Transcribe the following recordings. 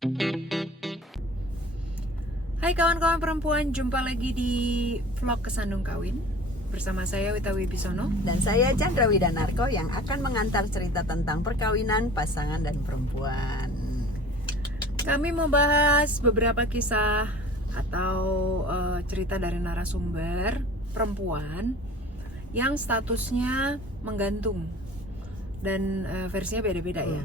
Hai kawan-kawan perempuan, jumpa lagi di vlog Kesandung Kawin bersama saya Wita Wibisono. Dan saya Chandra Widanarko yang akan mengantar cerita tentang perkawinan, pasangan, dan perempuan. Kami mau bahas beberapa kisah atau cerita dari narasumber perempuan yang statusnya menggantung dan versinya beda-beda ya.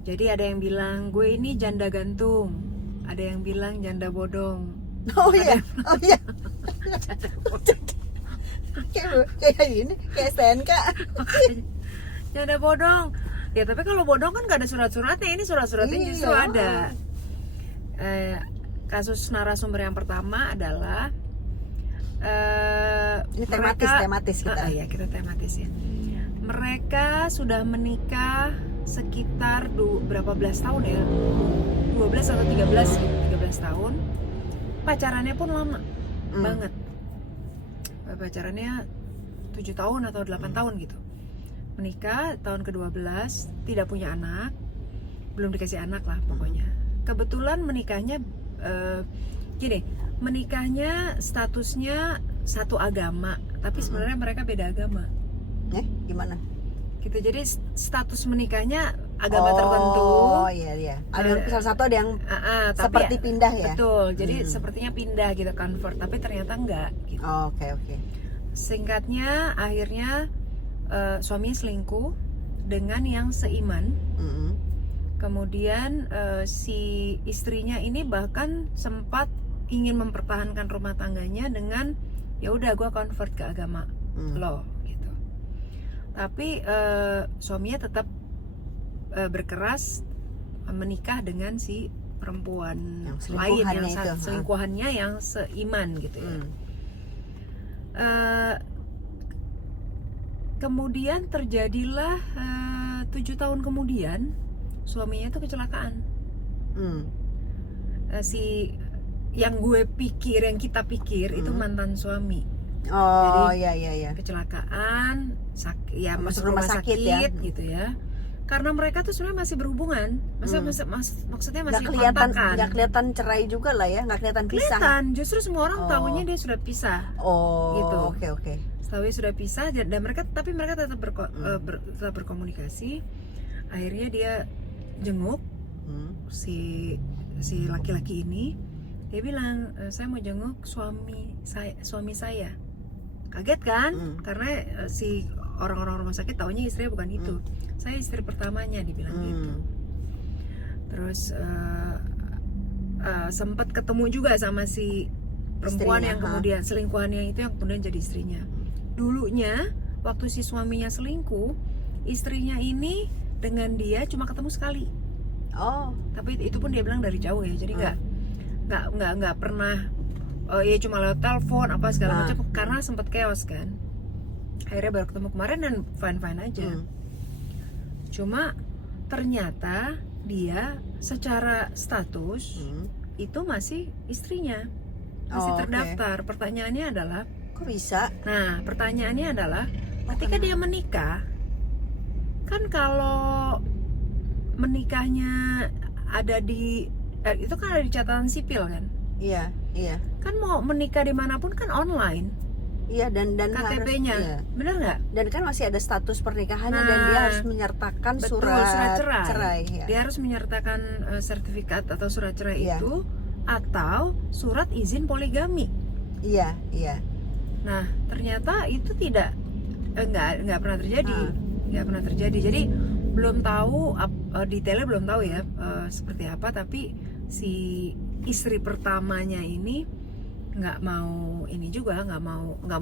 Jadi ada yang bilang gue ini janda gantung, ada yang bilang janda bodong. Oh iya. Kayak ini, kayak STNK. Janda bodong. Ya tapi kalau bodong kan gak ada surat-suratnya, ini surat-suratnya Iya. justru ada. Kasus narasumber yang pertama adalah Ini tematis kita. Iya, kita tematis ya. Mereka sudah menikah sekitar berapa belas tahun ya? 12 atau 13 tahun. Pacarannya pun lama banget. Pacarannya 7 tahun atau 8 tahun gitu. Menikah tahun ke-12, tidak punya anak, belum dikasih anak lah pokoknya. Kebetulan menikahnya menikahnya statusnya satu agama, tapi sebenarnya mereka beda agama. Gimana? Gitu, jadi status menikahnya agama tertentu. Oh iya. Ada salah satu ada yang Tapi seperti pindah ya. Betul, jadi sepertinya pindah gitu, convert, tapi ternyata enggak gitu. Oke. Singkatnya akhirnya suaminya selingkuh dengan yang seiman. Kemudian si istrinya ini bahkan sempat ingin mempertahankan rumah tangganya dengan ya udah gue convert ke agama lo gitu. Tapi suaminya tetap berkeras menikah dengan si perempuan lain yang selingkuhannya yang seiman gitu ya. Kemudian terjadilah 7 tahun kemudian suaminya itu kecelakaan. Si yang kita pikir itu mantan suami. Oh jadi, iya. Kecelakaan, masuk rumah sakit ya. Gitu ya. Karena mereka tuh sebenarnya masih berhubungan, maksudnya masih kontakan. Nggak kelihatan cerai juga lah ya, nggak kelihatan pisah. Kelihatan, justru semua orang tahunya dia sudah pisah. Gitu. Oke. Tahunya sudah pisah dan mereka tetap tetap berkomunikasi. Akhirnya dia jenguk si laki-laki ini. Dia bilang, saya mau jenguk suami saya. Kaget kan? Karena si orang-orang rumah sakit taunya istrinya bukan itu. Saya istri pertamanya, dibilang gitu. Terus sempat ketemu juga sama si perempuan yang kemudian selingkuhannya itu yang kemudian jadi istrinya. Dulunya waktu si suaminya selingkuh, istrinya ini dengan dia cuma ketemu sekali. Tapi itu pun dia bilang dari jauh ya, jadi nggak pernah ya cuma lewat telepon apa segala macam karena sempat chaos kan. Akhirnya baru ketemu kemarin dan fine aja. Cuma ternyata dia secara status itu masih istrinya, masih terdaftar. Pertanyaannya adalah kok bisa? Nah pertanyaannya adalah ketika dia menikah kan, kalau menikahnya ada di itu kan ada di catatan sipil kan? Iya. Kan mau menikah dimanapun kan online. Iya dan KTP-nya, harus, iya. Bener nggak? Dan kan masih ada status pernikahannya dan dia harus menyertakan surat cerai. Ya. Dia harus menyertakan sertifikat atau surat cerai itu atau surat izin poligami. Iya. Nah ternyata itu nggak pernah terjadi. Jadi belum tahu detailnya, belum tahu ya seperti apa, tapi si istri pertamanya ini nggak mau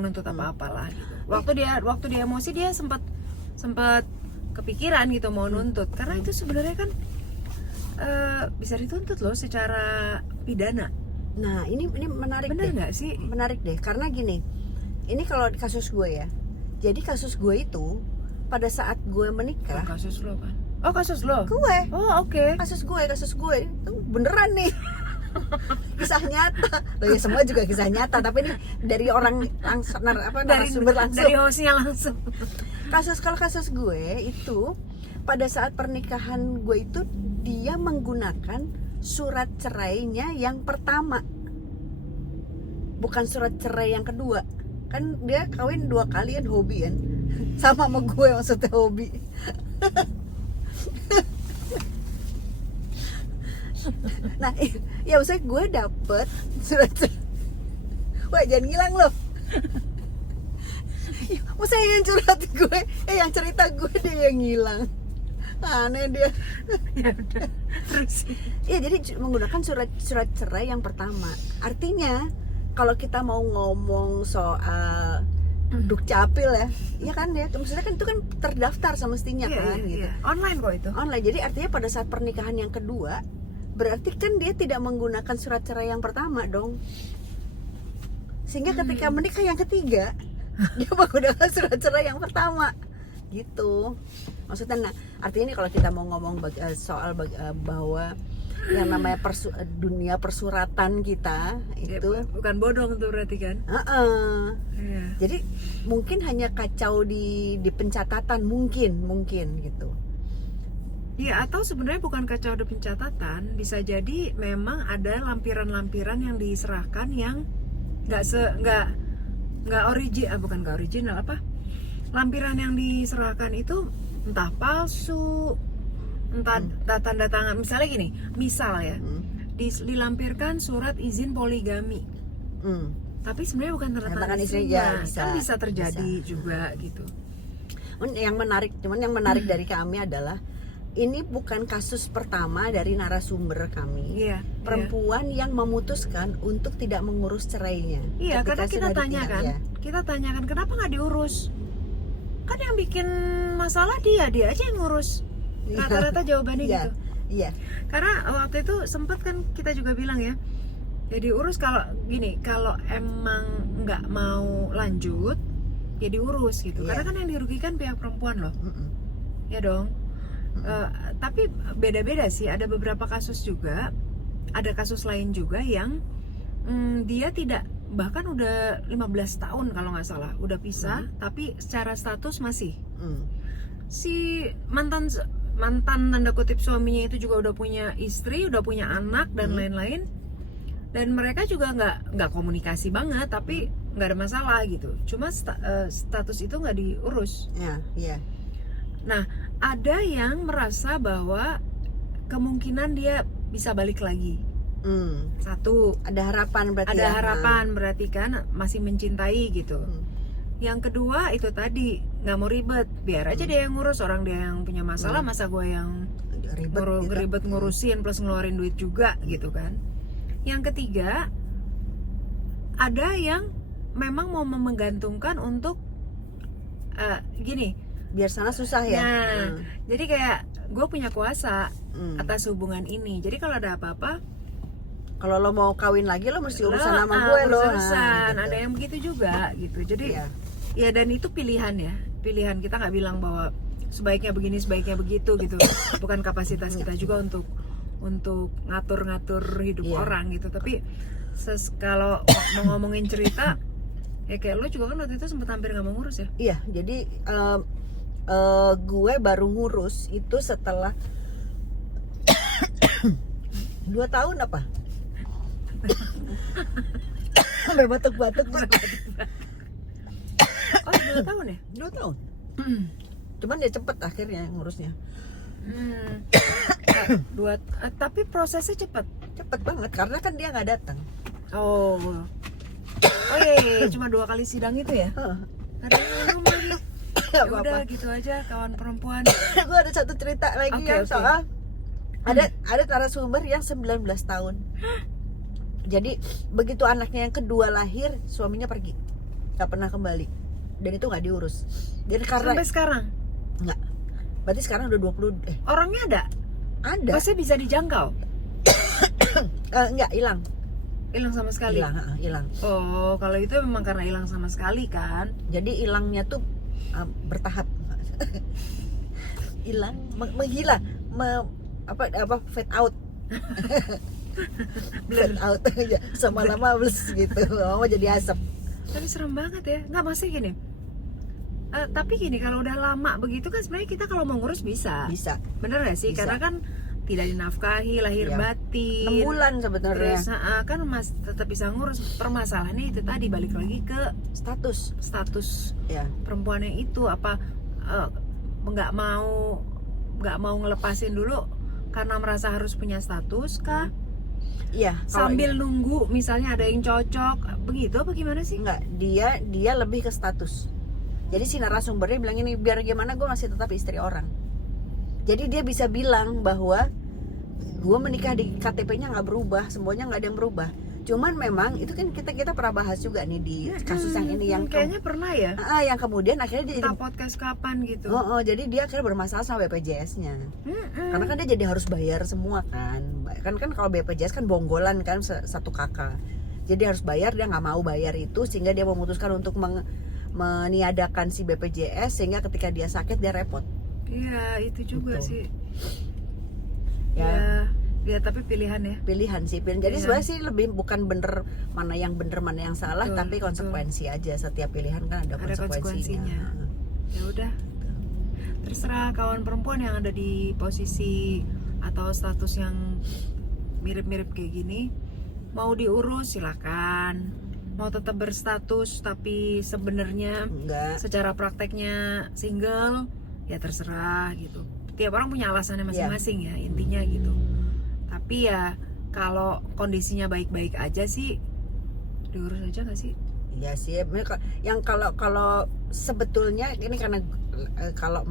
nuntut apa-apalah gitu. Waktu dia emosi dia sempat kepikiran gitu mau nuntut, karena itu sebenarnya kan bisa dituntut loh secara pidana. Nah ini menarik. Bener nggak sih? Menarik deh, karena gini, ini kalau di kasus gue ya, jadi kasus gue itu pada saat gue menikah. Kasus lo kan? Oh kasus lo? Gue. Oh oke. Kasus gue itu beneran nih. Kisah nyata. Loh ya semua juga kisah nyata, tapi ini dari orang langsung narasumber langsung. Dari hostnya langsung. Kalau kasus gue itu pada saat pernikahan gue itu dia menggunakan surat cerainya yang pertama, bukan surat cerai yang kedua. Kan dia kawin 2 kali kan, hobi kan. Sama gue maksudnya hobi. Nah, ya maksudnya gue dapet surat cerai. Wah, jangan ngilang loh. Masa yang curhat gue, yang cerita gue dia yang ngilang. Aneh dia. Ya udah, terus. Iya, jadi menggunakan surat cerai yang pertama. Artinya kalau kita mau ngomong soal dukcapil ya kan ya, maksudnya kan itu kan terdaftar semestinya kan gitu. Iya. Online kok itu. Online. Jadi artinya pada saat pernikahan yang kedua, berarti kan dia tidak menggunakan surat cerai yang pertama dong. Sehingga ketika menikah yang ketiga, dia menggunakan surat cerai yang pertama. Gitu. Maksudnya, nah, artinya nih kalau kita mau ngomong soal bahwa yang namanya dunia persuratan kita itu ya, bukan bodong tuh berarti kan? Iya. Jadi mungkin hanya kacau di pencatatan, mungkin gitu. Iya, atau sebenarnya bukan kacau di pencatatan, bisa jadi memang ada lampiran-lampiran yang diserahkan yang nggak original apa? Lampiran yang diserahkan itu entah palsu, entah tanda tangan. Misalnya gini, dilampirkan surat izin poligami, tapi sebenarnya bukan tanda tangan istrinya, kan bisa terjadi juga gitu. Cuman yang menarik dari kami adalah ini bukan kasus pertama dari narasumber kami. Perempuan yang memutuskan untuk tidak mengurus cerainya. Iya, karena kita tanyakan kenapa nggak diurus? Kan yang bikin masalah dia aja yang ngurus. Rata-rata jawabannya gitu. Iya. Karena waktu itu sempat kan kita juga bilang ya diurus kalau emang nggak mau lanjut, ya diurus gitu. Karena kan yang dirugikan pihak perempuan loh. Ya dong. Tapi beda-beda sih. Ada beberapa kasus juga, ada kasus lain juga yang dia tidak, bahkan udah 15 tahun kalau nggak salah udah pisah, tapi secara status masih si mantan tanda kutip suaminya itu juga udah punya istri, udah punya anak dan lain-lain, dan mereka juga nggak komunikasi banget, tapi nggak ada masalah gitu, cuma status itu nggak diurus. Nah, ada yang merasa bahwa kemungkinan dia bisa balik lagi. Satu, ada harapan berarti kan masih mencintai gitu. Yang kedua itu tadi, nggak mau ribet, biar aja dia yang ngurus, orang dia yang punya masalah, masa gue yang ribet ngurusin plus ngeluarin duit juga gitu kan. Yang ketiga, ada yang memang mau menggantungkan untuk gini, biar sana susah ya. Nah, jadi kayak gue punya kuasa atas hubungan ini, jadi kalau ada apa-apa, kalau lo mau kawin lagi lo mesti urusan sama gue lo. Gitu. Ada yang begitu juga gitu. Jadi ya dan itu pilihan kita, nggak bilang bahwa sebaiknya begini sebaiknya begitu gitu. Bukan kapasitas kita juga untuk ngatur-ngatur hidup orang gitu. Tapi kalau mau ngomongin cerita ya kayak lo juga kan waktu itu sempat hampir nggak mau ngurus ya. Iya, jadi gue baru ngurus itu setelah 2 tahun apa? Berbatuk-batuk. Oh, 2 tahun ya? 2 tahun. Cuman dia cepet akhirnya ngurusnya. Tapi prosesnya cepet banget karena kan dia nggak datang. Oh iya, cuma 2 kali sidang itu ya? Ada yang minum lagi. Ya udah gitu aja kawan perempuan. Gue ada satu cerita lagi soal ada narasumber yang 19 tahun. Jadi begitu anaknya yang kedua lahir, suaminya pergi, nggak pernah kembali, dan itu nggak diurus. Jadi karena sampai sekarang nggak, berarti sekarang udah 20. Orangnya ada. Maksudnya bisa dijangkau? Nggak, hilang sama sekali. Hilang. Oh, kalau itu memang karena hilang sama sekali kan? Jadi hilangnya tuh bertahap. Hilang, menghilang, fade out. Fade out aja, sama lama blus gitu, mau jadi asap. Tapi serem banget ya, nggak masih gini. Tapi gini, kalau udah lama begitu kan sebenarnya kita kalau mau ngurus bisa. Bener gak sih? Karena kan tidak dinafkahi, lahir Iya. batin. 6 bulan sebetulnya. Terus kan tetap bisa ngurus. Permasalahannya itu tadi balik lagi ke status Ya. perempuannya itu, apa nggak mau ngelepasin dulu karena merasa harus punya status kah? Iya. Kalau Sambil nunggu misalnya ada yang cocok, begitu apa gimana sih? enggak, dia lebih ke status. Jadi si narasumbernya bilang ini, biar gimana gue masih tetap istri orang. Jadi dia bisa bilang bahwa gue menikah di KTP-nya nggak berubah, semuanya nggak ada yang berubah. Cuman memang itu kan kita pernah bahas juga nih di kasus yang ini yang kayaknya pernah ya. yang kemudian akhirnya dia jadi Podcast kapan gitu. jadi dia akhirnya bermasalah sama BPJS-nya. Karena kan dia jadi harus bayar semua kan. Kan kalau BPJS kan bonggolan kan satu kakak. Jadi harus bayar, dia nggak mau bayar itu sehingga dia memutuskan untuk meniadakan si BPJS sehingga ketika dia sakit dia repot. Iya, itu juga Betul. sih. Ya. Ya, tapi pilihan ya. Pilihan. Jadi Pilihan. sebenarnya sih lebih bukan mana yang bener mana yang salah, Betul, tapi konsekuensi aja. Setiap pilihan kan ada konsekuensinya. Ya udah, terserah kawan perempuan yang ada di posisi atau status yang mirip-mirip kayak gini, mau diurus silakan, mau tetap berstatus tapi sebenarnya Enggak. secara prakteknya single, ya terserah gitu. Tiap orang punya alasannya masing-masing ya intinya gitu. Tapi ya kalau kondisinya baik-baik aja sih diurus aja nggak sih? Iya sih. Yang kalau sebetulnya ini karena kalau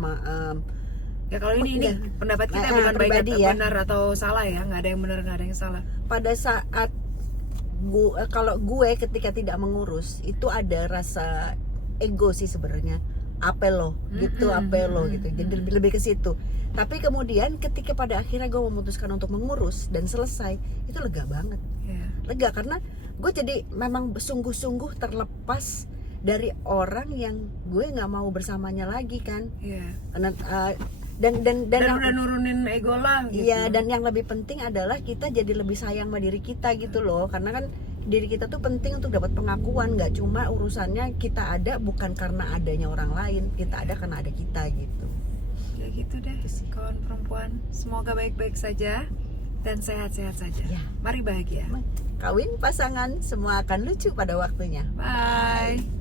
Ya kalau ini pendapat kita bukan baik pribadi atau ya. benar atau salah ya, nggak ada yang benar nggak ada yang salah. pada saat kalau gue ketika tidak mengurus itu ada rasa ego sih sebenarnya, apel lo gitu, jadi lebih ke situ. Tapi kemudian ketika pada akhirnya gue memutuskan untuk mengurus dan selesai, itu lega banget. Lega karena gue jadi memang sungguh-sungguh terlepas dari orang yang gue nggak mau bersamanya lagi kan. Karena dan udah nurunin ego lah gitu. Iya, dan yang lebih penting adalah kita jadi lebih sayang sama diri kita gitu loh. Karena kan diri kita tuh penting untuk dapat pengakuan, nggak cuma urusannya kita ada bukan karena adanya orang lain, kita ada karena ada kita gitu. Ya gitu deh, kawan perempuan. Semoga baik-baik saja dan sehat-sehat saja. Ya. Mari bahagia. Kawin pasangan semua akan lucu pada waktunya. Bye.